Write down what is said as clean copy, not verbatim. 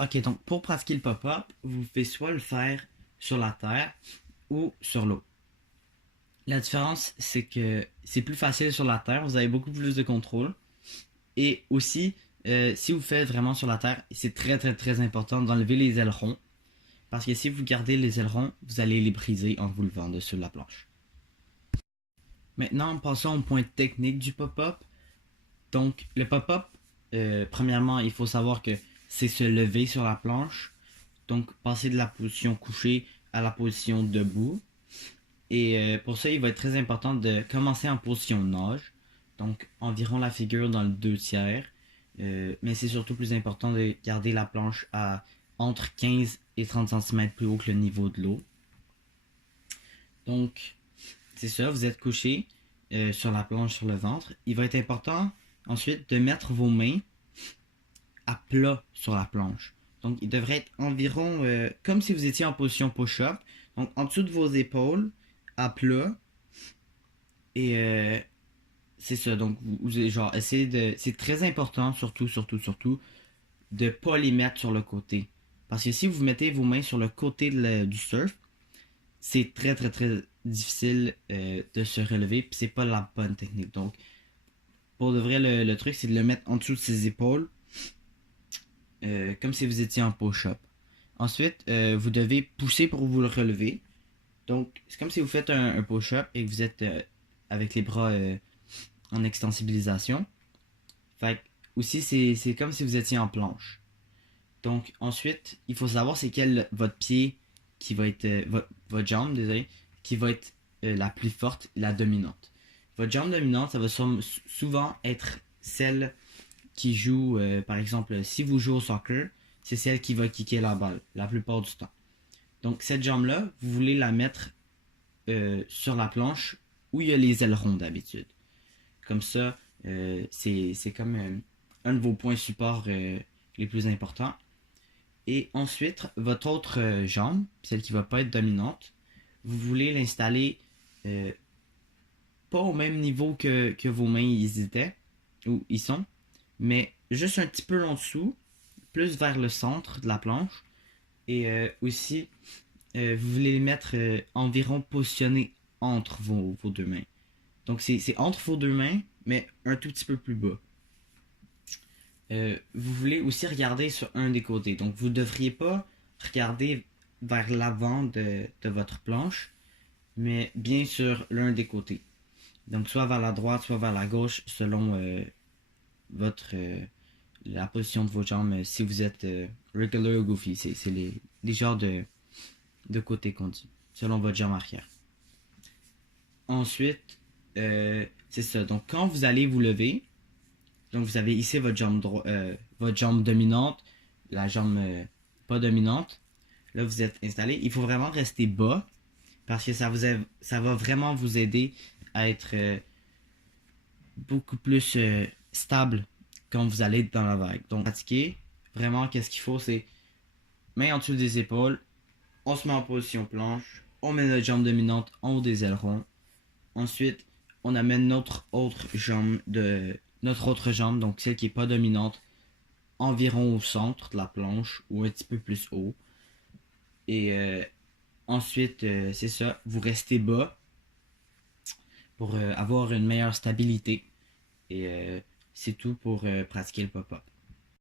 Ok, donc pour pratiquer le pop-up, vous pouvez soit le faire sur la terre ou sur l'eau. La différence, c'est que c'est plus facile sur la terre, vous avez beaucoup plus de contrôle. Et aussi, si vous faites vraiment sur la terre, c'est très très très important d'enlever les ailerons. Parce que si vous gardez les ailerons, vous allez les briser en vous levant dessus la planche. Maintenant, passons au point technique du pop-up. Donc, le pop-up, premièrement, il faut savoir que c'est se lever sur la planche. Donc, passer de la position couchée à la position debout. Et pour ça, il va être très important de commencer en position nage. Donc, environ la figure dans le 2 tiers. Mais c'est surtout plus important de garder la planche à entre 15 et 30 centimètres plus haut que le niveau de l'eau. Donc, c'est ça, vous êtes couché sur la planche sur le ventre. Il va être important ensuite de mettre vos mains à plat sur la planche. Donc, il devrait être environ comme si vous étiez en position push-up. Donc, en dessous de vos épaules, à plat. Et c'est ça. Donc, genre, essayez de. C'est très important, surtout, de pas les mettre sur le côté. Parce que si vous mettez vos mains sur le côté du surf, c'est très, très, très difficile de se relever. Puis, c'est pas la bonne technique. Donc, pour de vrai, le truc, c'est de le mettre en dessous de ses épaules, comme si vous étiez en push-up. Ensuite, vous devez pousser pour vous le relever. Donc, c'est comme si vous faites un push-up et que vous êtes avec les bras en extensibilisation. Fait aussi, c'est comme si vous étiez en planche. Donc, ensuite, il faut savoir c'est quel votre pied qui va être, votre jambe, désolé, qui va être la plus forte, la dominante. Votre jambe dominante, ça va souvent être celle qui joue, par exemple, si vous jouez au soccer, c'est celle qui va kicker la balle la plupart du temps. Donc, cette jambe-là, vous voulez la mettre sur la planche où il y a les ailerons d'habitude. Comme ça, c'est comme un de vos points support les plus importants. Et ensuite, votre autre jambe, celle qui ne va pas être dominante, vous voulez l'installer euh, pas au même niveau que vos mains ils étaient, ou ils sont, mais juste un petit peu en dessous, plus vers le centre de la planche. Et aussi, vous voulez les mettre environ positionnés entre vos deux mains. Donc c'est entre vos deux mains, mais un tout petit peu plus bas. Vous voulez aussi regarder sur un des côtés. Donc vous ne devriez pas regarder vers l'avant de votre planche, mais bien sur l'un des côtés. Donc soit vers la droite, soit vers la gauche, selon votre la position de vos jambes. Si vous êtes regular ou goofy, c'est les genres de côté qu'on dit, selon votre jambe arrière. Ensuite, c'est ça. Donc quand vous allez vous lever, donc vous avez ici votre jambe dominante, la jambe pas dominante. Là, vous êtes installé. Il faut vraiment rester bas parce que ça va vraiment vous aider à être beaucoup plus stable quand vous allez dans la vague. Donc, pratiquer, vraiment, qu'est-ce qu'il faut, c'est main en dessous des épaules, on se met en position planche, on met notre jambe dominante en haut des ailerons. Ensuite, on amène notre autre jambe, donc celle qui est pas dominante, environ au centre de la planche ou un petit peu plus haut. Et ensuite, c'est ça, vous restez bas pour avoir une meilleure stabilité. Et c'est tout pour pratiquer le pop-up.